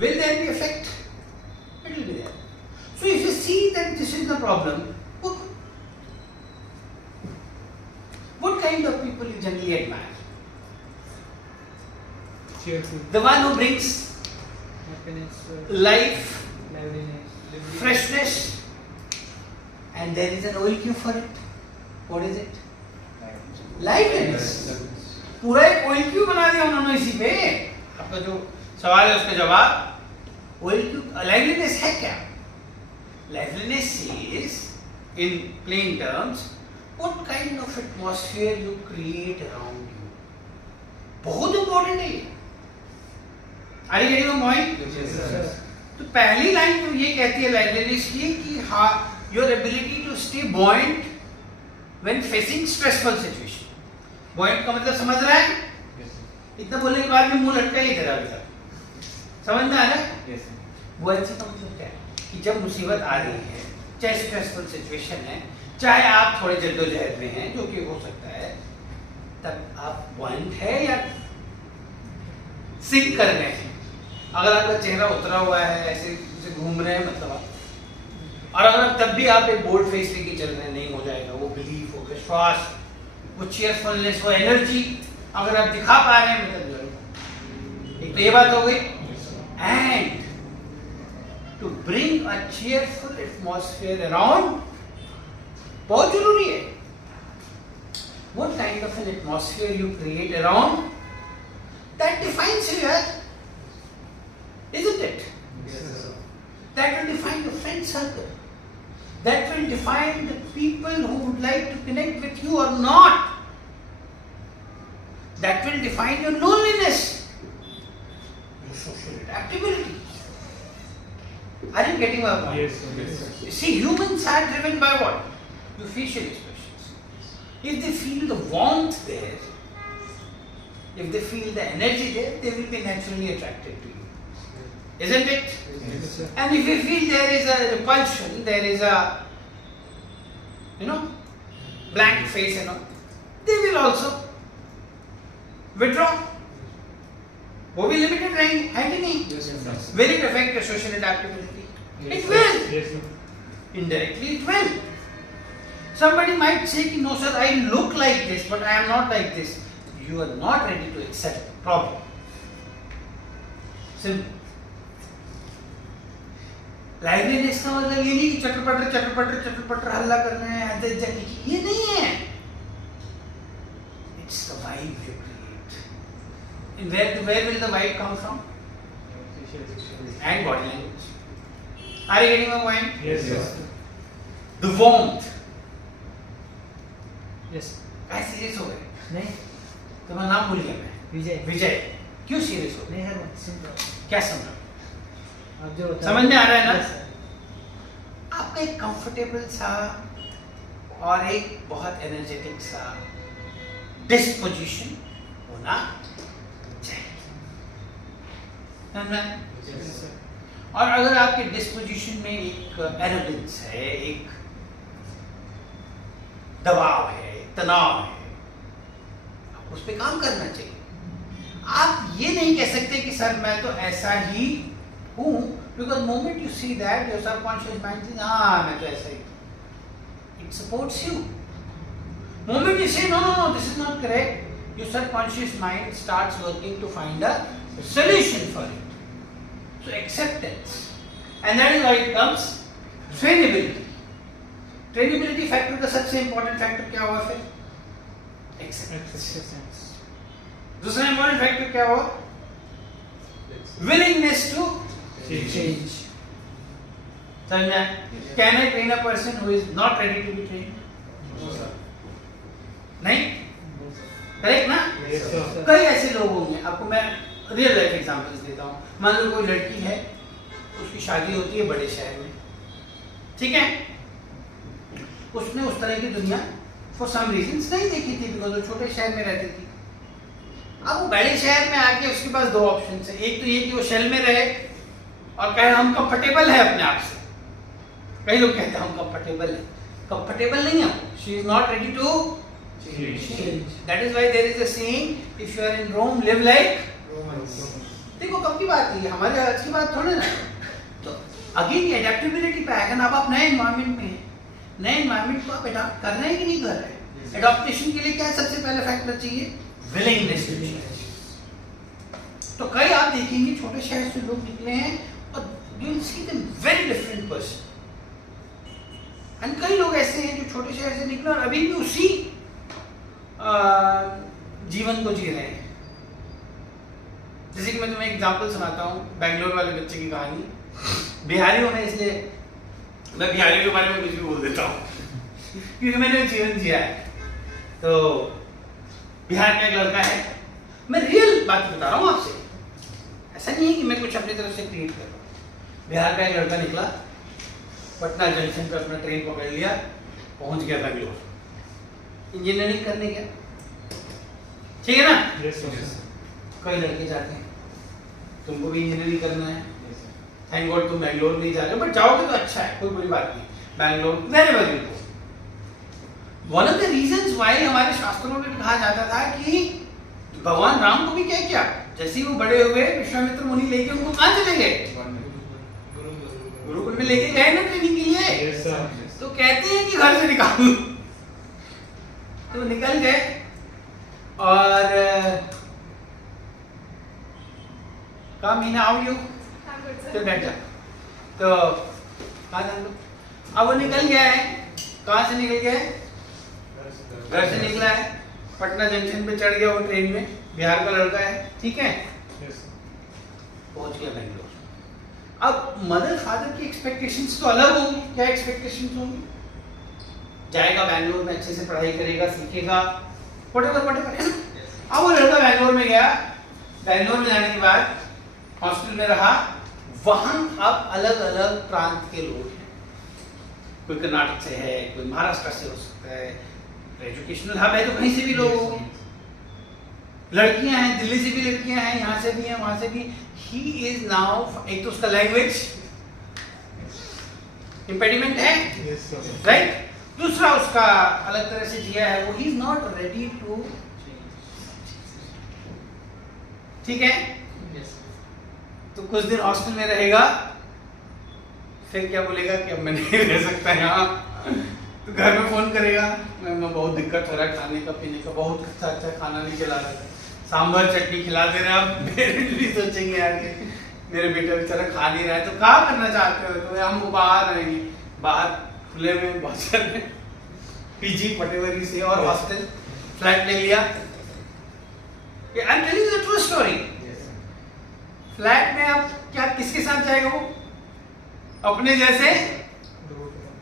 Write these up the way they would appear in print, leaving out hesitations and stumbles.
Will there be effect? It will be there. So if you see that this is the problem, what kind of people you generally admire? Cheerful. The one who brings Happiness. life, Liveliness. freshness, and there is an OQ for it. What is it? Liveliness. पूरा एक OQ बना दिया उन्होंने इसी पे. आपका जो सवाल है उसका जवाब OQ. Liveliness है क्या? Liveliness is, in plain terms, what kind of atmosphere you create around you. बहुत important है ये. Are you getting my point? Yes, sir. तो पहली लाइन तो ये कहती है liveliness की कि your ability to stay buoyant when facing stressful situation. Buoyant का मतलब समझ रहा है? इतना बोलने के बाद भी मुंह लटका ही तेरा अभी तक. समझ में आ रहा है? buoyancy का मतलब क्या है? कि जब मुसीबत आ रही है, चाहे स्ट्रेसफुल सिचुएशन है, चाहे आप थोड़े जद्दोजहद में हैं, जो कि हो सकता है, तब आप buoyant है या सिंक कर रहे हैं. अगर आपका चेहरा उतरा हुआ है, ऐसे घूम रहे हैं, मतलब आप, और अगर तब भी आप एक बोल्ड फेस लेके चल रहे हैं, नहीं हो जाएगा, वो बिलीफ, वो विश्वास, वो चीयरफुलनेस, वो एनर्जी अगर आप दिखा पा रहे हैं, मतलब एक तो ये बात हो गई. And to bring a cheerful atmosphere around बहुत जरूरी है. What kind of an atmosphere you create around, that defines you, yaar. Isn't it? Yes, sir. That will define your friend circle. That will define the people who would like to connect with you or not. That will define your loneliness, your social adaptability. Are you getting my point? Yes, sir. You see, humans are driven by what? Your facial expressions. If they feel the warmth there, if they feel the energy there, they will be naturally attracted to you. Isn't it? Yes, sir. And if you feel there is a repulsion, there is a, blank face and all, they will also withdraw. वो भी limited रहेंगे, है कि नहीं? Yes, sir. Will it affect your social adaptability? Yes, It sir. will. Yes, sir. Indirectly it will. Somebody might say, no sir, I look like this, but I am not like this. You are not ready to accept the problem. Simple. Liveliness का मतलब ये नहीं कि चटर-पटर हल्ला कर रहे हैं, हद जाने की, ये नहीं है. It's the vibe you create. And where will the vibe come from? And body language. Are you getting my point? Yes, yes. The warmth. Yes. क्या सीरियस हो गए? नहीं. तुम्हारा नाम भूल गया मैं. विजय. विजय. क्यों सीरियस हो गए? नहीं हर बात सुन रहा हूँ. क्या समझ रहे हो? आप जो बता समझ में आ रहा है ना? Yes, sir. आपका एक कंफर्टेबल सा और एक बहुत एनर्जेटिक सा डिस्पोजिशन होना चाहिए. समझ में? Yes, sir. और अगर आपके डिस्पोजिशन में एक एरोगेंस है, एक दबाव है, तनाव है, आप उस पर काम करना चाहिए. आप ये नहीं कह सकते कि सर मैं तो ऐसा ही हूँ, because moment you see that your subconscious mind says हाँ मैं तो ऐसा ही हूँ. It supports you. Moment you say no this is not correct, your subconscious mind starts working to find a solution for it. So acceptance, and that is why it comes trainability. Trainability factor का सबसे important factor क्या हुआ फिर? Acceptance. दूसरा important factor क्या हुआ? Willingness to change. समझा? Can I train a person who is not ready to be trained? No, sir. नहीं? करेक्ट ना? Yes, sir. कई ऐसे लोग होंगे, आपको मैं रियल लाइफ एग्जांपल्स देता हूँ. मान लो कोई लड़की है, उसकी शादी होती है बड़े शहर में, ठीक है? उसने उस तरह की दुनिया फॉर सम रीजंस नहीं देखी थी, बिकॉज वो छोटे शहर में रहती थी. अब वो बड़े शहर में आके उसके पास दो ऑप्शन है. एक तो ये कि वो शेल में रहे और कहे हम कंफर्टेबल है अपने आप से. कई लोग कहते हैं हम कंफर्टेबल है. कंफर्टेबल नहीं है, she is not ready to change. That is why there is a saying, if you are in Rome live like देखो कब की बात है, हमारे आज की बात थोड़ी ना। तो अगेन ये एडेप्टेबिलिटी पे आएगा ना। अब आप नए एनवायरनमेंट में हैं, नए एनवायरनमेंट को आप अडॉप्ट कर रहे हैं कि नहीं कर रहे हैं। एडॉप्टेशन के लिए क्या सबसे पहले फैक्टर चाहिए, विलिंगनेस चाहिए। तो कई आप देखेंगे छोटे शहर से लोग निकले हैं और you will see them very different person. And कई लोग ऐसे हैं जो छोटे शहर से निकले और अभी भी उसी जीवन को जी रहे हैं। जैसे कि मैं तुम्हें एग्जांपल सुनाता हूँ, बेंगलोर वाले बच्चे की कहानी। बिहारी होने इसलिए मैं बिहारी के बारे में कुछ भी बोल देता हूँ क्योंकि मैंने जीवन जिया है। तो बिहार का एक लड़का है, मैं रियल बात बता रहा हूँ आपसे, ऐसा नहीं है कि मैं कुछ अपनी तरफ से क्रिएट कर रहा हूँ। बिहार का एक लड़का निकला, पटना जंक्शन पे अपना ट्रेन पकड़ लिया, पहुंच गया बेंगलोर, इंजीनियरिंग करने गया। ठीक है ना? कई लड़के जाते हैं, तुमको भी इंजीनियरिंग करना है, थैंक गॉड तुम बेंगलोर नहीं जा रहे हो, बट जाओगे तो अच्छा है, कोई बुरी बात नहीं। Bangalore very very good. One of the reasons why हमारे शास्त्रों में कहा जाता था कि भगवान राम को भी क्या किया, जैसे ही वो बड़े हुए विश्वामित्र मुनि लेके उनको कहाँ चले गए, गुरुकुल में लेके गए ना ट्रेनिंग के लिए। तो कहते हैं कि घर से निकालो, तो निकल गए और कहा मीना आओ यू, तो बैठ जा। तो कहा जान लो, अब वो निकल गया है। कहाँ से निकल गया है, घर से निकला है, पटना जंक्शन पे चढ़ गया वो ट्रेन में, बिहार का लड़का है, ठीक है, पहुंच गया बेंगलोर। अब मदर फादर की एक्सपेक्टेशंस तो अलग होंगी। क्या एक्सपेक्टेशंस होंगी, जाएगा बेंगलोर में, अच्छे से पढ़ाई करेगा, सीखेगा, whatever। अब वो लड़का बेंगलोर में गया, बेंगलोर में जाने के बाद हॉस्टल में रहा। वहां अब अलग अलग प्रांत के लोग हैं, कोई कर्नाटक से है, कोई महाराष्ट्र से हो सकता है, एजुकेशनल हब है तो कहीं से भी लोग होंगे, लड़कियां हैं, दिल्ली से भी लड़कियां हैं, यहाँ से भी हैं, वहां से भी। ही इज नाउ, एक तो उसका लैंग्वेज इम्पेडिमेंट है, राइट, दूसरा उसका अलग तरह से जिया है वो, he is not ready to, ठीक है। तो कुछ दिन हॉस्टल में रहेगा, फिर क्या बोलेगा कि अब मैं नहीं रह सकता यहाँ, तो घर में फोन करेगा, मैं बहुत दिक्कत हो रहा है खाने का पीने का, बहुत अच्छा खाना नहीं खिला रहे, सांभर चटनी खिला दे रहे हैं। अब पेरेंट्स भी सोचेंगे यार कि मेरे बेटा बेचारा खा नहीं रहा है, तो क्या करना चाहते हो, तो हम बाहर रहेंगे, बाहर खुले में बहुत सारे पीजी पटेवरी से और हॉस्टल फ्लैट ले लिया। I am telling you the true story. Flat में अब क्या किसके साथ जाएगा वो, अपने जैसे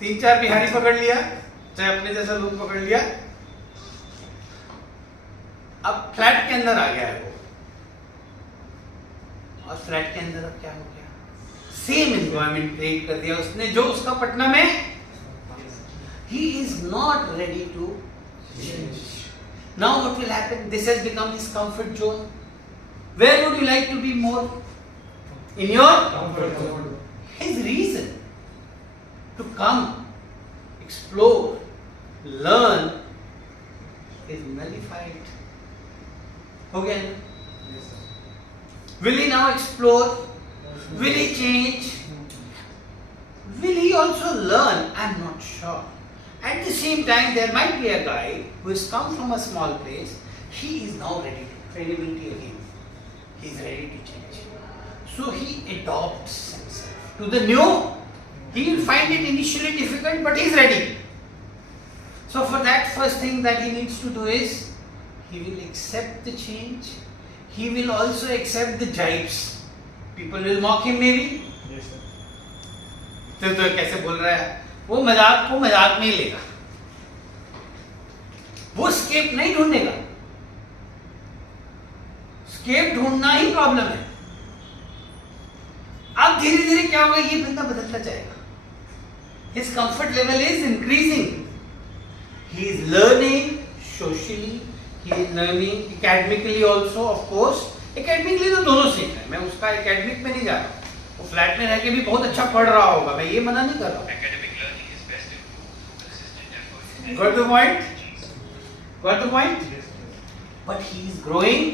3-4 बिहारी पकड़ लिया, चाहे अपने जैसा लोग पकड़ लिया। अब फ्लैट के अंदर आ गया है वो, और फ्लैट के अंदर अब क्या हो गया, सेम एनवायरनमेंट क्रिएट कर दिया उसने जो उसका पटना में। he is not ready to change. Now what will happen, this has become his comfort zone. Where would you like to be more, in your comfort zone? His reason to come, explore, learn is nullified. Okay? Yes, sir. Will he now explore? Will he change? Will he also learn? I'm not sure. At the same time, there might be a guy who has come from a small place. He is now ready to credibility again. He is ready to change. So he adopts himself to the new. He will find it initially difficult, but he is ready. So for that, first thing that he needs to do is he will accept the change. He will also accept the jibes. People will mock him maybe. Yes, sir. तो कैसे बोल रहा है, वो मजाक को मजाक में ही लेगा, वो स्केप नहीं ढूंढेगा। स्केप ढूंढना ही प्रॉब्लम है। अब धीरे धीरे क्या होगा, ये बंदा बदलता जाएगा। His comfort level is increasing. He is learning socially, he is learning academically also, of course. Academically तो दोनों सीख रहे हैं, मैं उसका academic में नहीं जा रहा। वो फ्लैट में रह के भी बहुत अच्छा पढ़ रहा होगा, मैं ये मना नहीं कर रहा हूँ। Got the point? Got the point? But he is growing.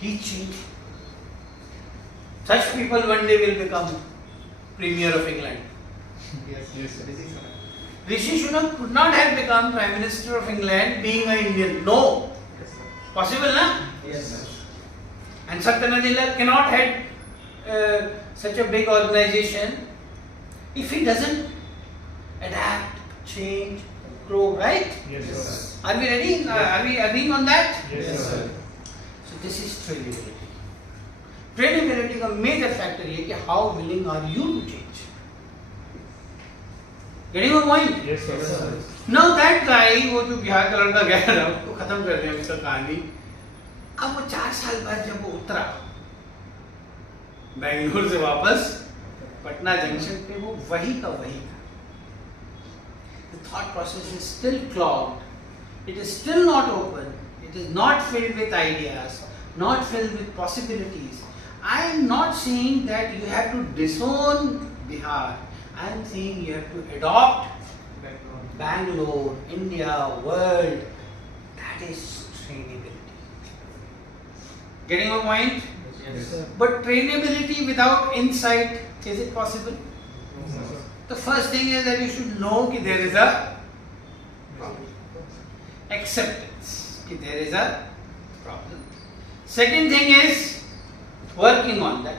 He changed. Such people one day will become Premier of England. Yes, Yes, sir. Rishi Sunak could not have become Prime Minister of England being an Indian. No. Possible, na? Yes, sir. And Satya Nadella cannot have such a big organization if he doesn't adapt, change, grow, right? Yes, sir. Are we ready? Are we agreeing on that? Yes, sir. So this is trainability. Trainability का major factor ये कि how willing are you to change? Getting my point? Yes, sir. Yes, sir. Now that guy, वो जो बिहार का लड़का गया ना, उसको खत्म कर दिया उसका कहानी. अब वो 4 साल बाद जब वो उतरा बेंगलुरु से वापस पटना जंक्शन पे, वो वही का वही था. The thought process is still clogged. It is still not open. It is not filled with ideas, not filled with possibilities. I am not saying that you have to disown Bihar. I am saying you have to adopt Bangalore, India, world. That is trainability. Getting my point? Yes, sir. But trainability without insight, is it possible? No, sir. The first thing is that you should know that there is a problem. Acceptance that there is a problem. Second thing is working on that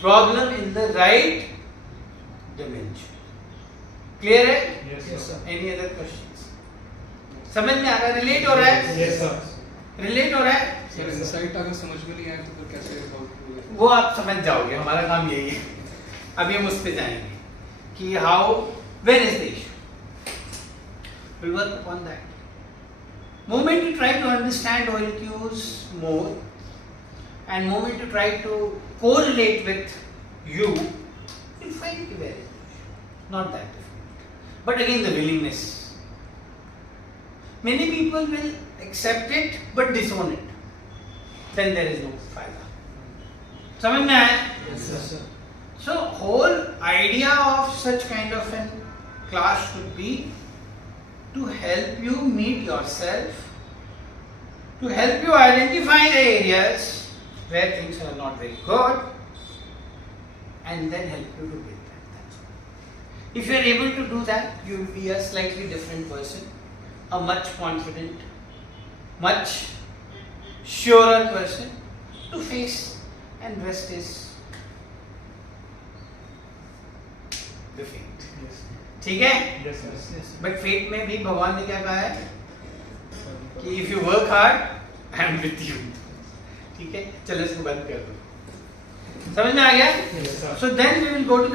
problem in the right dimension. Clear है? Yes, Yes, sir. sir. Any other questions? समझ में आ रहा है? Relate हो रहा है? Yes, sir. Relate हो रहा है? सर इंसाइट अगर समझ में नहीं आए तो फिर कैसे about वो आप समझ जाओगे, हमारा काम यही है. अभी हम उस पे जाएंगे कि how, where is the issue? We'll work upon that. Moment you try to understand OLQs more, and moment you try to correlate with you, you'll find where is the issue. Not that difficult. But again, the willingness. Many people will accept it but disown it. Then there is no फायदा. समझ में आया? Yes, sir. So whole idea of such kind of an class should be to help you meet yourself, to help you identify the areas where things are not very good, and then help you to build that. That's all. If you are able to do that, you will be a slightly different person, a much confident, much surer person to face and rest is the fate. Yes. ठीक है? Yes, sir. Yes, sir. But fate में भी भगवान ने क्या कहा है कि if you work hard I am with you. ठीक है, चलो इसको बंद कर दो. समझ में आ गया? Yes, sir. So then we will go to